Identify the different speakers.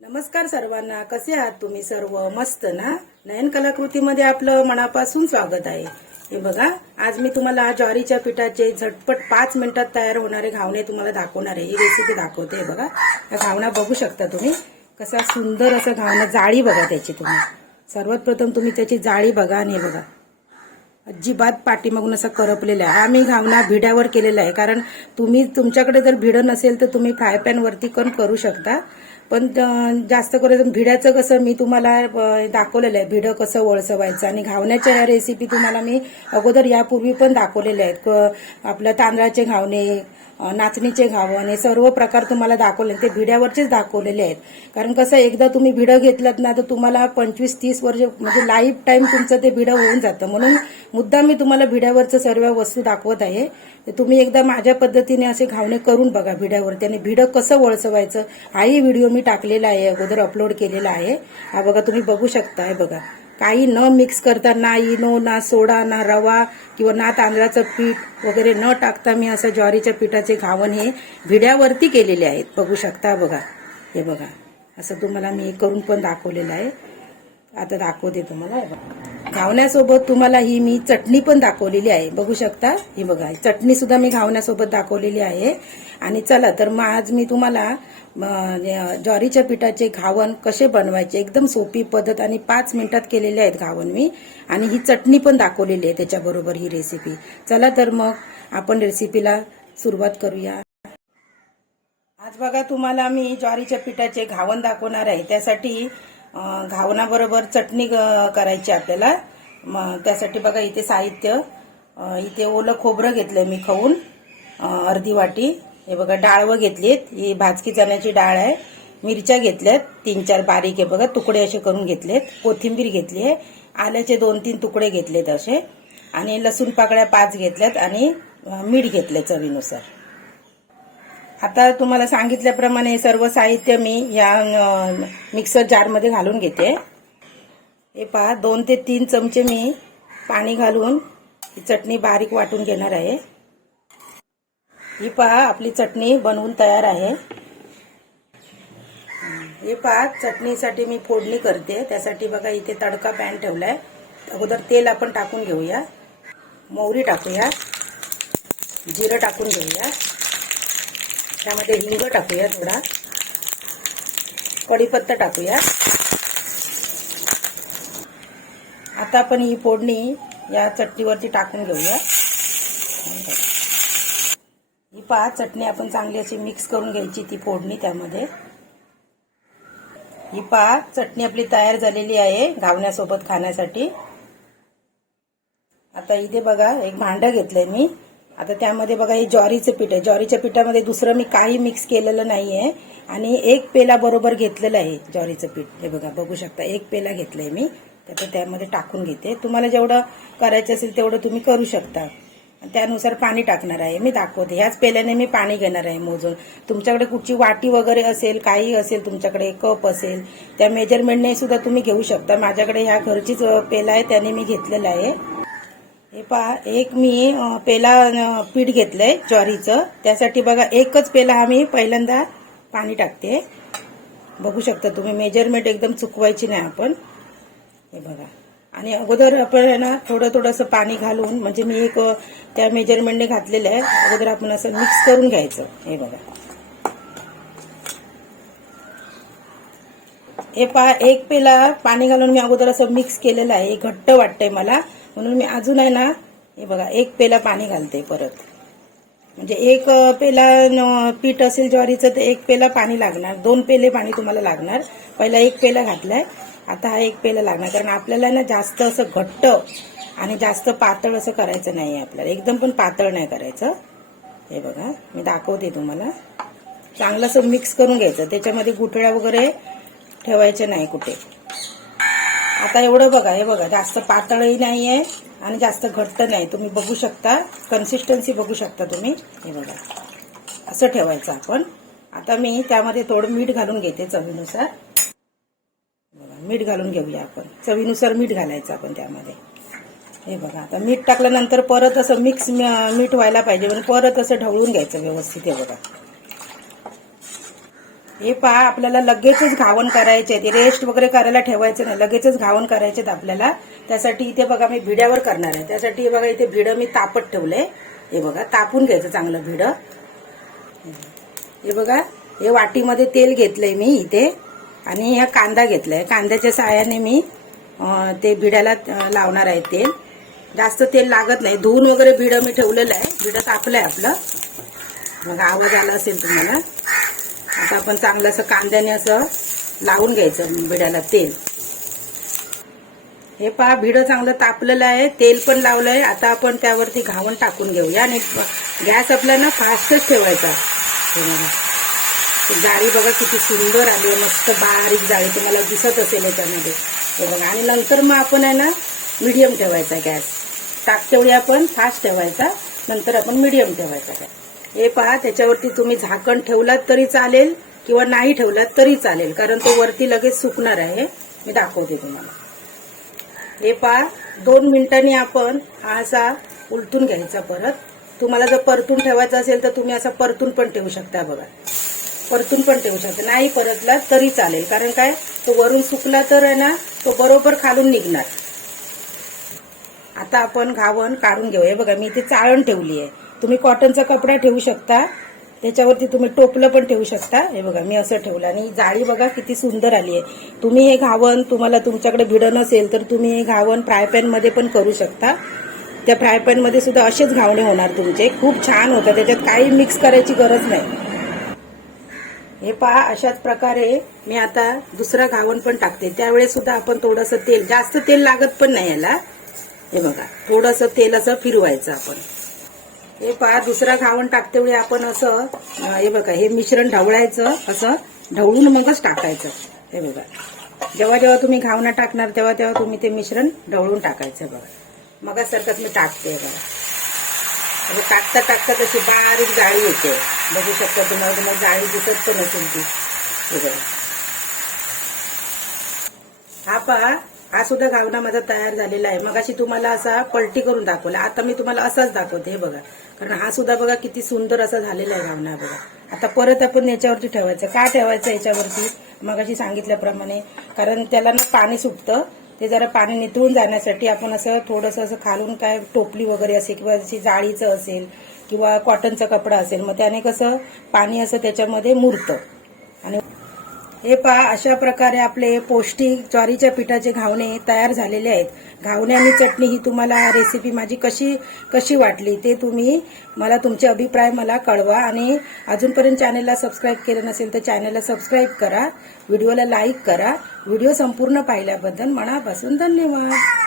Speaker 1: नमस्कार सर्वांना कसे आहात तुम्ही सर्व? मस्त ना? नयन कलाकृतीमध्ये आपलं मनापासून स्वागत आहे. हे बघा आज मी तुम्हाला ज्वारीच्या पिठाचे झटपट पाच मिनिटात तयार होणारे घावणे तुम्हाला दाखवणार आहे. ही रेसिपी दाखवते बघा. हा घावणा बघू शकता तुम्ही. कसा सुंदर असं घावणं जाळी बघा त्याची तुम्ही. सर्वात प्रथम तुम्ही त्याची जाळी बघा आणि बघा. अजिबात पाठीमागून असा करपलेला आहे. आम्ही घावना भिड्यावर केलेला आहे. कारण तुम्ही तुमच्याकडे जर भिडं नसेल तर तुम्ही फ्राय पॅनवरती पण करू शकता. पण जास्त करून भिड्याचं कसं मी तुम्हाला दाखवलेलं आहे. भिडं कसं वळसवायचं आणि घावण्याच्या ह्या रेसिपी तुम्हाला मी अगोदर यापूर्वी पण दाखवलेल्या आहेत. क- आपलं तांदळाचे घावणे नाचणीचे घावण हे सर्व प्रकार तुम्हाला दाखवले ते भिड्यावरचेच दाखवलेले आहेत. कारण कसं एकदा तुम्ही भिडं घेतलात ना तर तुम्हाला पंचवीस तीस वर्ष म्हणजे लाईफ टाईम तुमचं ते भिडं होऊन जातं. म्हणून मुद्दा मी तुम्हाला भिड्यावरचं सर्व वस्तू दाखवत आहे. तर तुम्ही एकदा माझ्या पद्धतीने असे घावणे करून बघा भिड्यावरती आणि भिडं कसं वळसवायचं हाही व्हिडिओ मी टाकलेला आहे अगोदर अपलोड केलेला आहे. हा बघा तुम्ही बघू शकता बघा. काही न मिक्स करता ना इनो ना सोडा ना रवा किंवा ना तांदळाचं पीठ वगैरे न टाकता मी असं ज्वारीच्या पिठाचे घावण हे भिड्यावरती केलेले आहेत. बघू शकता बघा. हे बघा. असं तुम्हाला मी करून पण दाखवलेलं आहे. आता दाखवते तुम्हाला. हे बघा. घावण्यासोबत तुम्हाला ही मी चटणी पण दाखवलेली आहे. बघू शकता? ही बघा चटणी सुद्धा मी घावण्यासोबत दाखवलेली आहे. आणि चला तर मग आज मी तुम्हाला ज्वारीच्या पिठाचे घावण कसे बनवायचे एकदम सोपी पद्धत आणि पाच मिनिटात केलेले आहेत घावण मी. आणि ही चटणी पण दाखवलेली आहे त्याच्याबरोबर ही रेसिपी चला तर मग आपण रेसिपीला सुरुवात करूया. आज बघा तुम्हाला मी ज्वारीच्या पिठाचे घावण दाखवणार आहे. त्यासाठी घावणाबरोबर चटणी करायची आपल्याला. मग त्यासाठी बघा इथे साहित्य. इथे ओलं खोबरं घेतलंय मी खाऊन. अर्धी वाटी. हे बघा डाळवं घेतलीत. ही भाजकी चण्याची डाळ आहे. मिरच्या घेतल्यात. तीन चार बारीक आहे बघा. तुकडे असे करून घेतलेत. कोथिंबीर घेतली आहे. आल्याचे दोन तीन तुकडे घेतलेत असे. आणि लसूण पाकळ्या पाच घेतल्यात आणि मीठ घेतले चवीनुसार. आता तुम्हाला सांगितल्याप्रमाणे हे सर्व साहित्य मी या मिक्सर जारमध्ये घालून घेते. हे पहा दोन ते तीन चमचे मी पाणी घालून ही चटणी बारीक वाटून घेणार आहे. ही पहा आपली चटणी बनवून तयार आहे. हे पहा चटणीसाठी मी फोडणी करते. त्यासाठी बघा इथे तडका पॅन ठेवलाय. अगोदर तेल आपण टाकून घेऊया. मोहरी टाकूया. जिरं टाकून घेऊया. त्यामध्ये हिंग टाकूया थोडा. कढीपत्ता टाकूया. आता आपण ही फोडणी या चटणीवरती टाकून घेऊया. ही पहा चटणी आपण चांगली अशी मिक्स करून घ्यायची ती फोडणी त्यामध्ये. ही पहा चटणी आपली तयार झालेली आहे घावण्यासोबत खाण्यासाठी. आता इथे बघा एक भांडं घेतलंय मी. आता त्यामध्ये बघा हे ज्वारीचं पीठ आहे. ज्वारीच्या पिठामध्ये दुसरं मी काही मिक्स केलेलं नाहीये. आणि एक पेला बरोबर घेतलेलं आहे ज्वारीचं पीठ. हे बघा बघू शकता एक पेला घेतलंय मी. तर त्यामध्ये टाकून घेते. तुम्हाला जेवढं करायचं असेल तेवढं तुम्ही करू शकता. त्यानुसार पाणी टाकणार आहे. मी दाखवते. ह्याच पेल्याने मी पाणी घेणार आहे मोजून. तुमच्याकडे कुठची वाटी वगैरे असेल काही असेल तुमच्याकडे कप असेल त्या मेजरमेंटने सुद्धा तुम्ही घेऊ शकता. माझ्याकडे ह्या घरचीच पेला आहे त्याने मी घेतलेला आहे. हे पहा एक मी पेला पीठ घेतलंय ज्वारीचं. त्यासाठी बघा एकच पेला हा मी पहिल्यांदा पाणी टाकते. बघू शकता तुम्ही मेजरमेंट एकदम चुकवायची नाही आपण. हे बघा. आणि अगोदर आपण आहे ना थोडं थोडंसं पाणी घालून म्हणजे मी एक त्या मेजरमेंटने घातलेलं आहे. अगोदर आपण असं मिक्स करून घ्यायचं. हे बघा. हे पहा एक पेला पाणी घालून मी अगोदर असं मिक्स केलेलं आहे. घट्ट वाटतंय मला. म्हणून मी अजून आहे ना हे बघा एक पेला पाणी घालते परत. म्हणजे एक पेला न, पीठ असेल ज्वारीचं तर एक पेला पाणी लागणार. दोन पेले पाणी तुम्हाला लागणार. पहिला एक पेला घातलाय. आता हा एक पेला लागणार. कारण आपल्याला ना जास्त असं घट्ट आणि जास्त पातळ असं करायचं नाही आपल्याला. एकदम पण पातळ नाही करायचं. हे बघा मी दाखवते तुम्हाला. चांगलं असं मिक्स करून घ्यायचं. त्याच्यामध्ये गुठळ्या वगैरे ठेवायचे नाही कुठे. आता एवढं बघा हे बघा जास्त पातळही नाहीये आणि जास्त घट्ट नाही. तुम्ही बघू शकता कन्सिस्टन्सी बघू शकता तुम्ही. हे बघा असं ठेवायचं आपण. आता मी त्यामध्ये थोडं मीठ घालून घेते चवीनुसार. बघा मीठ घालून घेऊया आपण. चवीनुसार मीठ घालायचं आपण त्यामध्ये. हे बघा आता मीठ टाकल्यानंतर परत असं मिक्स मीठ व्हायला पाहिजे म्हणून परत असं ढवळून घ्यायचं व्यवस्थित हे बघा. हे पहा आपल्याला लगेचच घावण करायचे आहेत. रेस्ट वगैरे करायला ठेवायचं नाही. लगेचच घावण करायचे आहेत आपल्याला. त्यासाठी इथे बघा मी भिड्यावर करणार आहे. त्यासाठी बघा इथे भिडं मी तापत ठेवलंय. हे बघा तापून घ्यायचं चांगलं भिडं. हे बघा हे वाटीमध्ये तेल घेतलंय मी इथे. आणि ह्या कांदा घेतलाय. कांद्याच्या साहाय्याने मी ते भिड्याला लावणार आहे तेल. जास्त तेल लागत नाही. धुवून वगैरे भिडं मी ठेवलेलं आहे. भिडं तापलंय आपलं. मग आवाज आला असेल तुम्हाला. आता आपण चांगलं असं कांद्याने असं लावून घ्यायचं भिड्याला तेल. हे पहा भिडं चांगलं तापलेलं आहे तेल पण लावलंय. आहे आता आपण त्यावरती घावण टाकून घेऊया आणि गॅस आपला ना फास्टच ठेवायचा. जाळी बघा. किती सुंदर आली आहे. मस्त बारीक जाळी तुम्हाला दिसत असेल याच्यामध्ये. हे बघा. आणि नंतर मग आपण आहे ना मीडियम ठेवायचा गॅस. टाकतेवेळी आपण फास्ट ठेवायचा. नंतर आपण मीडियम ठेवायचा गॅस. हे पहा त्याच्यावरती तुम्ही झाकण ठेवलात तरी चालेल किंवा नाही ठेवलात तरी चालेल कारण तो वरती लगेच सुकणार आहे. मी दाखवते तुम्हाला. हे पहा दोन मिनिटांनी आपण हा असा उलटून घ्यायचा परत. तुम्हाला जर परतून ठेवायचा असेल तर तुम्ही असा परतून पण ठेवू शकता बघा. परतून पण ठेवू शकता. नाही परतला तरी चालेल कारण काय? तो वरून सुकला तर आहे ना तो बरोबर खालून निघणार. आता आपण घावण काढून घेऊया. बघा मी इथे चाळण ठेवली आहे. तुम्ही कॉटनचा कपडा ठेवू शकता. त्याच्यावरती तुम्ही टोपलं पण ठेवू शकता. हे बघा मी असं ठेवलं. आणि जाळी बघा किती सुंदर आली आहे. तुम्ही हे घावण तुम्हाला तुमच्याकडे भिडं नसेल तर तुम्ही हे घावण फ्रायपॅनमध्ये पण करू शकता. त्या फ्रायपॅनमध्ये सुद्धा असेच घावणे होणार तुमचे. खूप छान होतं. त्याच्यात काही मिक्स करायची गरज नाही. हे पहा अशाच प्रकारे मी आता दुसरा घावण पण टाकते. त्यावेळेस सुद्धा आपण थोडंसं तेल जास्त तेल लागत पण नाही याला. हे बघा थोडंसं तेल असं फिरवायचं आपण. हे पहा दुसरा घावण टाकतेवेळी आपण असं हे बघा हे मिश्रण ढवळायचं असं ढवळून मगच टाकायचं. हे बघा. जेव्हा जेव्हा तुम्ही घावणं टाकणार तेव्हा तेव्हा तुम्ही ते मिश्रण ढवळून टाकायचं बघा. मग सारखंच मी टाकते बघा. म्हणजे टाकता टाकता तशी बारीक जाळी येते. बघू शकता तुम्हाला तुम्हाला जाळी दिसत पण असेल ती. हे बघा. हा पहा हा सुद्धा गावना माझा तयार झालेला आहे. मग अशी तुम्हाला असा पलटी करून दाखवला. आता मी तुम्हाला असाच दाखवते हे बघा. कारण हा सुद्धा बघा किती सुंदर असा झालेला आहे गावना बघा. आता परत आपण याच्यावरती ठेवायचं. का ठेवायचं याच्यावरती? मग अशी सांगितल्याप्रमाणे. कारण त्याला ना पाणी सुटतं. ते जरा पाणी नितळून जाण्यासाठी आपण असं थोडंसं असं खालून काय टोपली वगैरे असेल किंवा जशी जाळीचं असेल किंवा कॉटनचा कपडा असेल मग त्याने कसं पाणी असं त्याच्यामध्ये मुरतं. हे पहा अशा प्रकारे आपले पौष्टिक ज्वारीच्या पिठाचे घावणे तयार झालेले आहेत. घावणे आणि चटणी ही तुम्हाला रेसिपी माझी कशी कशी वाटली ते तुम्ही मला तुमचे अभिप्राय मला कळवा. आणि अजूनपर्यंत चॅनेलला सबस्क्राईब केलं नसेल तर चॅनेलला सबस्क्राईब करा. व्हिडिओला लाईक करा. व्हिडिओ संपूर्ण पाहिल्याबद्दल मनापासून धन्यवाद.